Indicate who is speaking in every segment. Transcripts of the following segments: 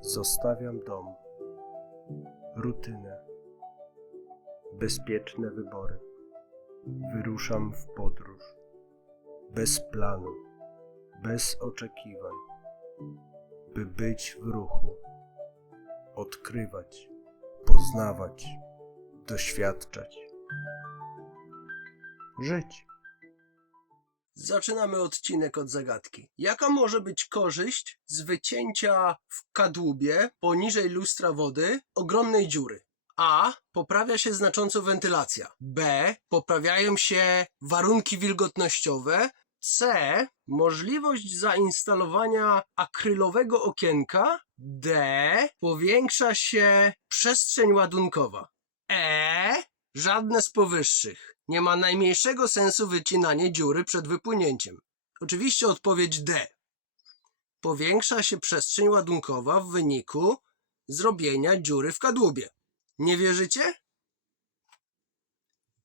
Speaker 1: Zostawiam dom, rutynę, bezpieczne wybory. Wyruszam w podróż, bez planu, bez oczekiwań, by być w ruchu, odkrywać, poznawać, doświadczać, żyć.
Speaker 2: Zaczynamy odcinek od zagadki. Jaka może być korzyść z wycięcia w kadłubie poniżej lustra wody ogromnej dziury? A. Poprawia się znacząco wentylacja. B. Poprawiają się warunki wilgotnościowe. C. Możliwość zainstalowania akrylowego okienka. D. Powiększa się przestrzeń ładunkowa. E. Żadne z powyższych. Nie ma najmniejszego sensu wycinanie dziury przed wypłynięciem. Oczywiście odpowiedź D. Powiększa się przestrzeń ładunkowa w wyniku zrobienia dziury w kadłubie. Nie wierzycie?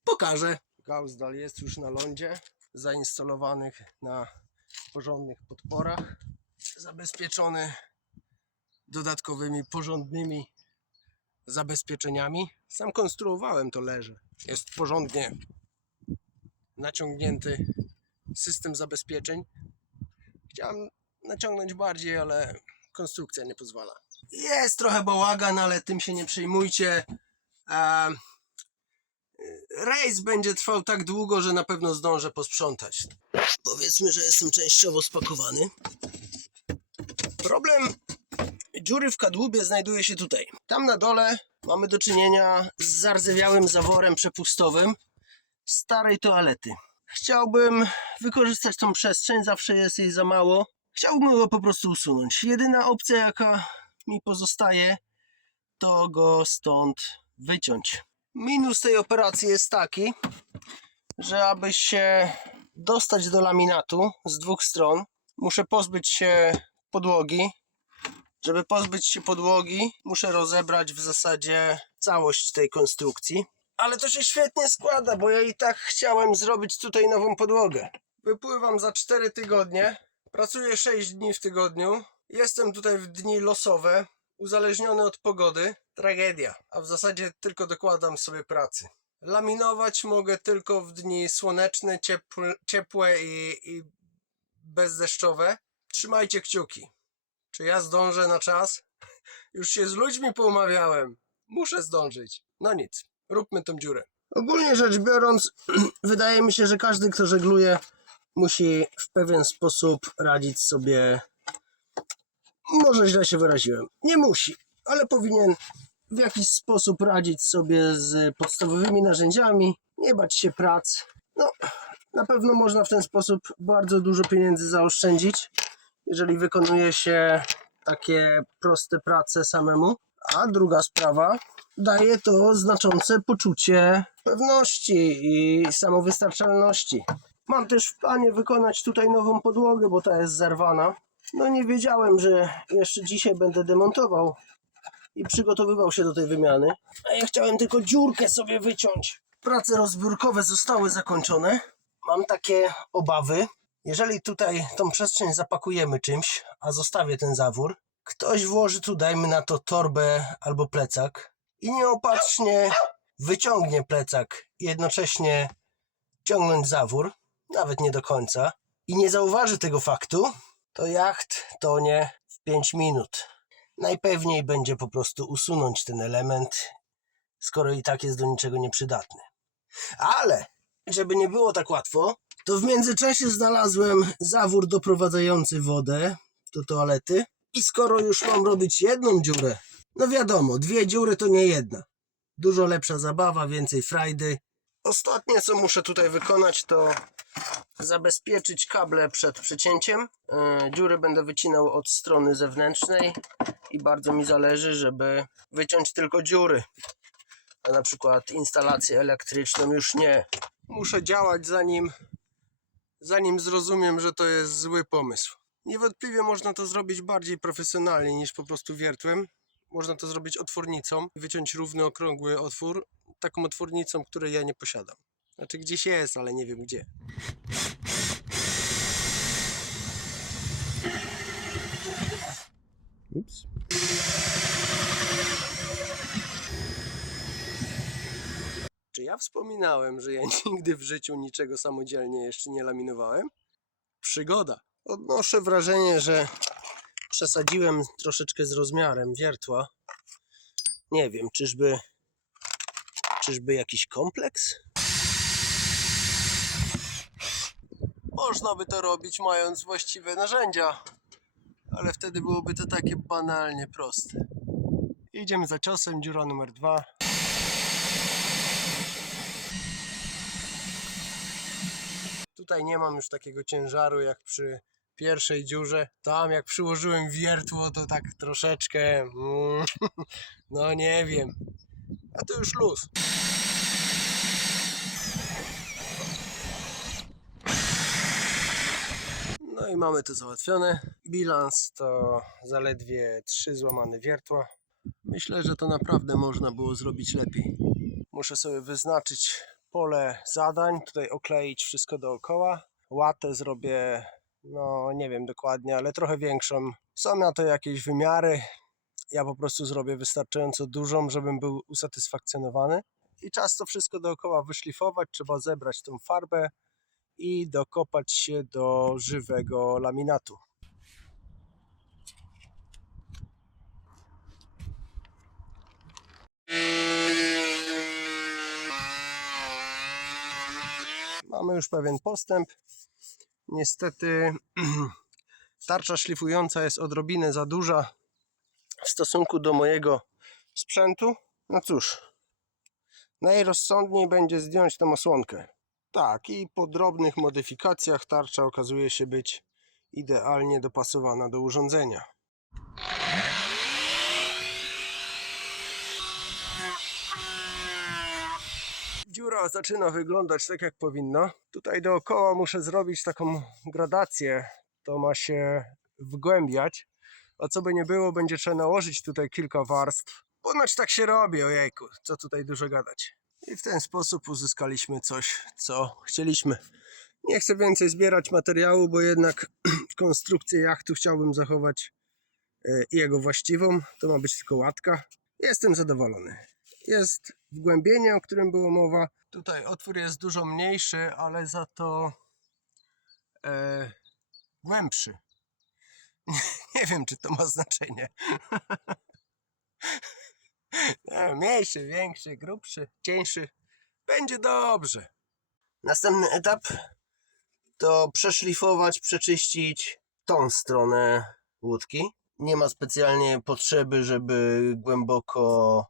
Speaker 2: Pokażę. Gauzdal jest już na lądzie, zainstalowanych na porządnych podporach, zabezpieczony dodatkowymi porządnymi zabezpieczeniami. Sam konstruowałem to leże. Jest porządnie naciągnięty system zabezpieczeń. Chciałem naciągnąć bardziej, ale konstrukcja nie pozwala. Jest trochę bałagan, ale tym się nie przejmujcie. Rejs będzie trwał tak długo, że na pewno zdążę posprzątać. Powiedzmy, że jestem częściowo spakowany. Problem dziury w kadłubie znajduje się tutaj. Tam na dole mamy do czynienia z zardzewiałym zaworem przepustowym starej toalety. Chciałbym wykorzystać tą przestrzeń, zawsze jest jej za mało. Chciałbym go po prostu usunąć. Jedyna opcja, jaka mi pozostaje, to go stąd wyciąć. Minus tej operacji jest taki, że aby się dostać do laminatu z dwóch stron, muszę pozbyć się podłogi, żeby pozbyć się podłogi, muszę rozebrać w zasadzie całość tej konstrukcji. Ale to się świetnie składa, bo ja i tak chciałem zrobić tutaj nową podłogę. Wypływam za 4 tygodnie, pracuję 6 dni w tygodniu, jestem tutaj w dni losowe, uzależniony od pogody. Tragedia, a w zasadzie tylko dokładam sobie pracy. Laminować mogę tylko w dni słoneczne, ciepłe, ciepłe i, i bezdeszczowe. Trzymajcie kciuki. Czy ja zdążę na czas? Już się z ludźmi poumawiałem. Muszę zdążyć. No nic, róbmy tą dziurę. Ogólnie rzecz biorąc, wydaje mi się, że każdy, kto żegluje, musi w pewien sposób radzić sobie. Może źle się wyraziłem. Nie musi, ale powinien w jakiś sposób radzić sobie z podstawowymi narzędziami, nie bać się prac. No, na pewno można w ten sposób bardzo dużo pieniędzy zaoszczędzić jeżeli wykonuje się takie proste prace samemu. A druga sprawa, daje to znaczące poczucie pewności i samowystarczalności. Mam też w planie wykonać tutaj nową podłogę, bo ta jest zerwana. No nie wiedziałem, że jeszcze dzisiaj będę demontował i przygotowywał się do tej wymiany. A ja chciałem tylko dziurkę sobie wyciąć. Prace rozbiórkowe zostały zakończone. Mam takie obawy, jeżeli tutaj tą przestrzeń zapakujemy czymś, a zostawię ten zawór, ktoś włoży tu, dajmy na to torbę albo plecak i nieopatrznie wyciągnie plecak jednocześnie ciągnąć zawór, nawet nie do końca, i nie zauważy tego faktu, to jacht tonie w 5 minut. Najpewniej będzie po prostu usunąć ten element, skoro i tak jest do niczego nieprzydatny. Ale, żeby nie było tak łatwo, to w międzyczasie znalazłem zawór doprowadzający wodę do toalety. I skoro już mam robić jedną dziurę, no wiadomo, dwie dziury to nie jedna. Dużo lepsza zabawa, więcej frajdy. Ostatnie, co muszę tutaj wykonać, to zabezpieczyć kable przed przecięciem. E, Dziury będę wycinał od strony zewnętrznej i bardzo mi zależy, żeby wyciąć tylko dziury. A na przykład instalację elektryczną już nie. Muszę działać zanim zanim zrozumiem, że to jest zły pomysł. Niewątpliwie można to zrobić bardziej profesjonalnie niż po prostu wiertłem. Można to zrobić otwornicą, wyciąć równy, okrągły otwór, taką otwornicą, której ja nie posiadam. Znaczy gdzieś jest, ale nie wiem gdzie.
Speaker 1: Ups.
Speaker 2: Czy ja wspominałem, że ja nigdy w życiu niczego samodzielnie jeszcze nie laminowałem? Przygoda. Odnoszę wrażenie, że przesadziłem troszeczkę z rozmiarem wiertła. Nie wiem, czyżby. Czyżby jakiś kompleks? Można by to robić, mając właściwe narzędzia, ale wtedy byłoby to takie banalnie proste. Idziemy za ciosem, dziura numer dwa. Tutaj nie mam już takiego ciężaru jak przy pierwszej dziurze. Tam jak przyłożyłem wiertło, to tak troszeczkę. mm, No nie wiem. A to już luz. No i mamy to załatwione. Bilans to zaledwie trzy złamane wiertła. Myślę, że to naprawdę można było zrobić lepiej. Muszę sobie wyznaczyć pole zadań, tutaj okleić wszystko dookoła. Łatę zrobię, no nie wiem dokładnie, ale trochę większą. Są na to jakieś wymiary. Ja po prostu zrobię wystarczająco dużą, żebym był usatysfakcjonowany. I czas to wszystko dookoła wyszlifować. Trzeba zebrać tą farbę i dokopać się do żywego laminatu. Mamy już pewien postęp. Niestety tarcza szlifująca jest odrobinę za duża w stosunku do mojego sprzętu. No cóż, najrozsądniej będzie zdjąć tą osłonkę. Tak, i po drobnych modyfikacjach tarcza okazuje się być idealnie dopasowana do urządzenia. Dziura zaczyna wyglądać tak jak powinna. Tutaj dookoła muszę zrobić taką gradację. To ma się wgłębiać. A co by nie było, będzie trzeba nałożyć tutaj kilka warstw. Ponoć tak się robi, ojejku, co tutaj dużo gadać. I w ten sposób uzyskaliśmy coś, co chcieliśmy. Nie chcę więcej zbierać materiału, bo jednak konstrukcję jachtu chciałbym zachować e, jego właściwą. To ma być tylko łatka. Jestem zadowolony. Jest wgłębienie, o którym było mowa. Tutaj otwór jest dużo mniejszy, ale za to e, głębszy. Nie wiem, czy to ma znaczenie. Nie, mniejszy, większy, grubszy, cieńszy. Będzie dobrze. Następny etap to przeszlifować, przeczyścić tą stronę łódki. Nie ma specjalnie potrzeby, żeby głęboko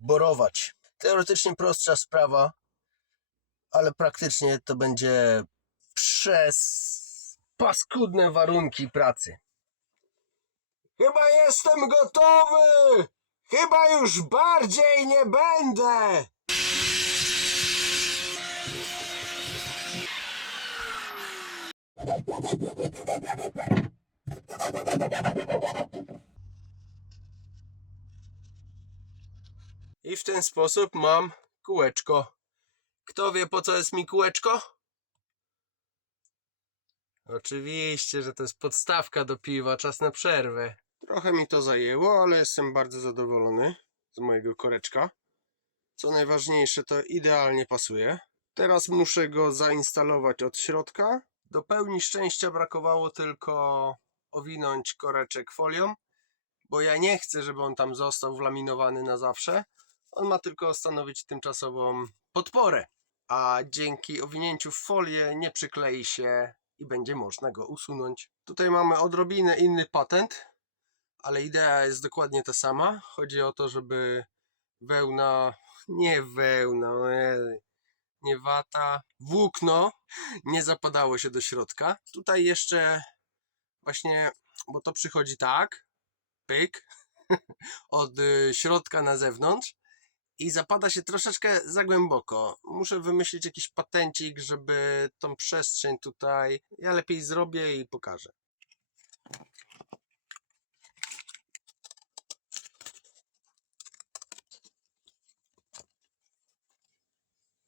Speaker 2: borować. Teoretycznie prostsza sprawa, ale praktycznie to będzie przez paskudne warunki pracy. Chyba jestem gotowy! Chyba już bardziej nie będę! I w ten sposób mam kółeczko. Kto wie po co jest mi kółeczko? Oczywiście, że to jest podstawka do piwa, czas na przerwę. Trochę mi to zajęło, ale jestem bardzo zadowolony z mojego koreczka. Co najważniejsze, to idealnie pasuje. Teraz muszę go zainstalować od środka. Do pełni szczęścia brakowało tylko owinąć koreczek folią, bo ja nie chcę, żeby on tam został wlaminowany na zawsze. On ma tylko stanowić tymczasową podporę, a dzięki owinięciu w folię nie przyklei się i będzie można go usunąć. Tutaj mamy odrobinę inny patent, ale idea jest dokładnie ta sama. Chodzi o to, żeby wełna, nie wełna, ojej, nie wata, włókno nie zapadało się do środka. Tutaj jeszcze właśnie, bo to przychodzi tak, pyk, od y, środka na zewnątrz i zapada się troszeczkę za głęboko. Muszę wymyślić jakiś patencik, żeby tą przestrzeń tutaj ja lepiej zrobię i pokażę.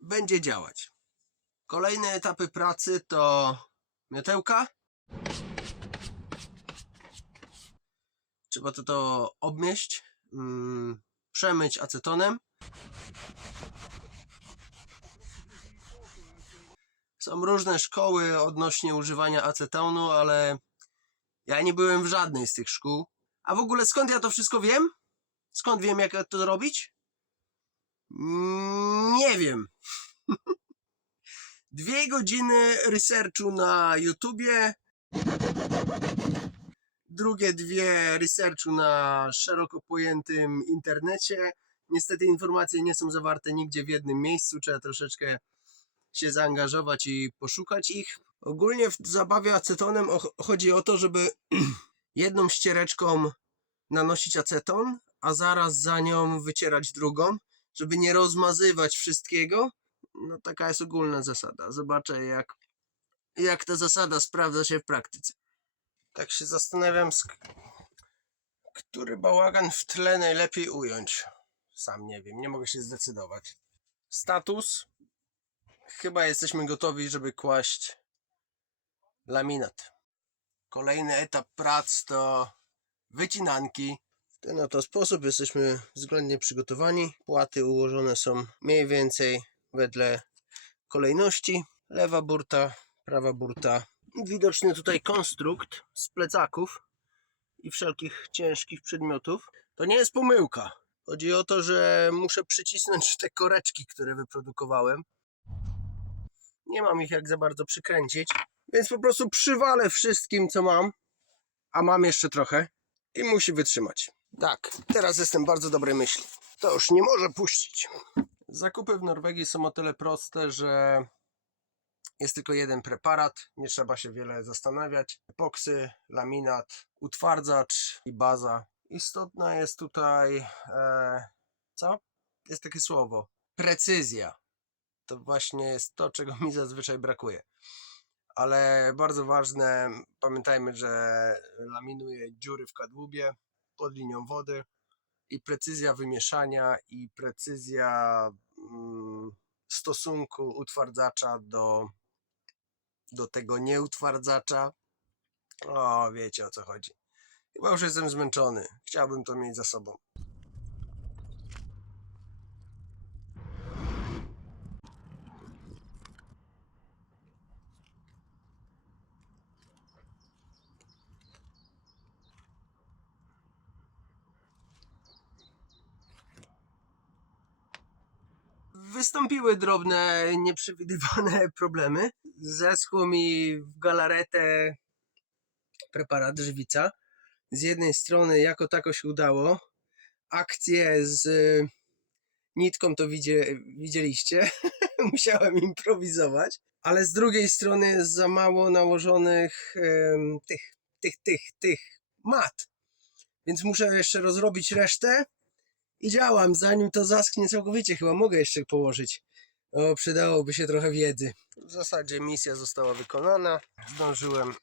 Speaker 2: Będzie działać. Kolejne etapy pracy to miotełka. Trzeba to, to obmieść, mm, przemyć acetonem. Są różne szkoły odnośnie używania acetonu, ale ja nie byłem w żadnej z tych szkół. A w ogóle skąd ja to wszystko wiem? Skąd wiem, jak to zrobić? Mm, Nie wiem. Dwie godziny researchu na YouTubie, drugie dwie researchu na szeroko pojętym internecie. Niestety informacje nie są zawarte nigdzie w jednym miejscu, trzeba troszeczkę się zaangażować i poszukać ich. Ogólnie w zabawie acetonem chodzi o to, żeby jedną ściereczką nanosić aceton, a zaraz za nią wycierać drugą, żeby nie rozmazywać wszystkiego. No taka jest ogólna zasada. Zobaczę jak, jak ta zasada sprawdza się w praktyce. Tak się zastanawiam, który bałagan w tle najlepiej ująć. Sam nie wiem, nie mogę się zdecydować. Status. Chyba jesteśmy gotowi, żeby kłaść laminat. Kolejny etap prac to wycinanki. W ten oto sposób jesteśmy względnie przygotowani. Płaty ułożone są mniej więcej wedle kolejności. Lewa burta, prawa burta. Widoczny tutaj konstrukt z plecaków i wszelkich ciężkich przedmiotów. To nie jest pomyłka. Chodzi o to, że muszę przycisnąć te koreczki, które wyprodukowałem. Nie mam ich jak za bardzo przykręcić, więc po prostu przywalę wszystkim, co mam, a mam jeszcze trochę i musi wytrzymać. Tak, teraz jestem bardzo dobrej myśli. To już nie może puścić. Zakupy w Norwegii są o tyle proste, że jest tylko jeden preparat, nie trzeba się wiele zastanawiać. Epoksy, laminat, utwardzacz i baza. Istotna jest tutaj, e, co? Jest takie słowo, precyzja. To właśnie jest to, czego mi zazwyczaj brakuje. Ale bardzo ważne, pamiętajmy, że laminuje dziury w kadłubie pod linią wody i precyzja wymieszania i precyzja mm, stosunku utwardzacza do, do tego nieutwardzacza. O, wiecie o co chodzi. Chyba już jestem zmęczony. Chciałbym to mieć za sobą. Wystąpiły drobne, nieprzewidywane problemy. Zeschło mi w galaretę preparat żywica. Z jednej strony jako tako się udało. Akcję z y, nitką to widzie, widzieliście. Musiałem improwizować. Ale z drugiej strony za mało nałożonych em, tych, tych, tych, tych mat. Więc muszę jeszcze rozrobić resztę i działam. Zanim to zaschnie całkowicie, chyba mogę jeszcze położyć. O, przydałoby się trochę wiedzy. W zasadzie misja została wykonana. Zdążyłem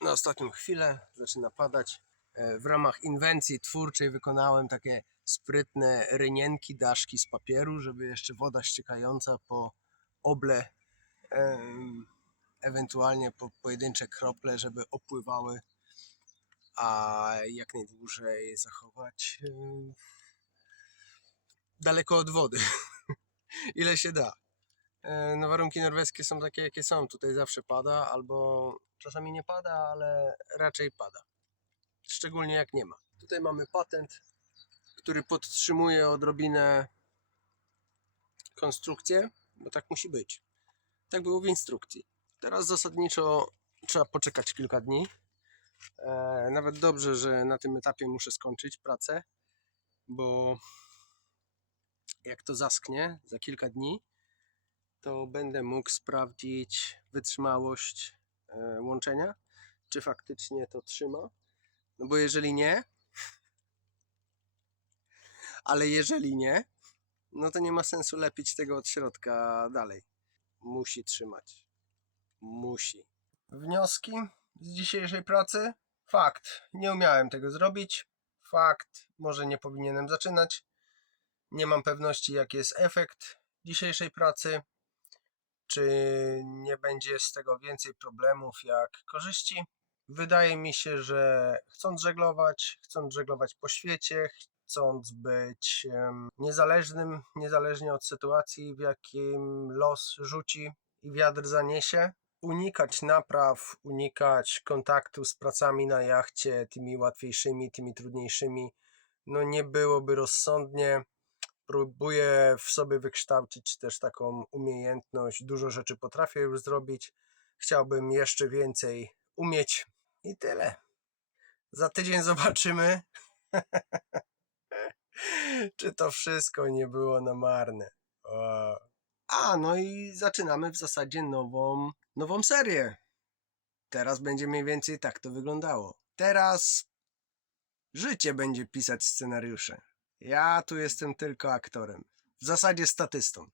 Speaker 2: na ostatnią chwilę. Zaczyna padać. E, W ramach inwencji twórczej wykonałem takie sprytne rynienki, daszki z papieru, żeby jeszcze woda ściekająca po oble, ewentualnie po pojedyncze krople, żeby opływały, a jak najdłużej zachować daleko od wody. Ile się da. E, No warunki norweskie są takie, jakie są. Tutaj zawsze pada, albo czasami nie pada, ale raczej pada. Szczególnie jak nie ma. Tutaj mamy patent, który podtrzymuje odrobinę konstrukcję, bo tak musi być. Tak było w instrukcji. Teraz zasadniczo trzeba poczekać kilka dni. E, nawet dobrze, że na tym etapie muszę skończyć pracę, bo jak to zasknie za kilka dni, to będę mógł sprawdzić wytrzymałość e, łączenia, czy faktycznie to trzyma. No bo jeżeli nie, ale jeżeli nie, no to nie ma sensu lepić tego od środka dalej. Musi trzymać. Musi. Wnioski z dzisiejszej pracy? Fakt. Nie umiałem tego zrobić. Fakt. Może nie powinienem zaczynać. Nie mam pewności, jaki jest efekt dzisiejszej pracy. Czy nie będzie z tego więcej problemów jak korzyści.
Speaker 1: Wydaje mi się, że chcąc żeglować, chcąc żeglować po świecie, chcąc być niezależnym, niezależnie od sytuacji, w jakim los rzuci i wiatr zaniesie, unikać napraw, unikać kontaktu z pracami na jachcie, tymi łatwiejszymi, tymi trudniejszymi, no nie byłoby rozsądnie. Próbuję w sobie wykształcić też taką umiejętność. Dużo rzeczy potrafię już zrobić. Chciałbym jeszcze więcej umieć i tyle. Za tydzień zobaczymy, czy to wszystko nie było na marne.
Speaker 2: A, no i zaczynamy w zasadzie nową, nową serię. Teraz będzie mniej więcej tak to wyglądało. Teraz życie będzie pisać scenariusze. Ja tu jestem tylko aktorem. W zasadzie statystą.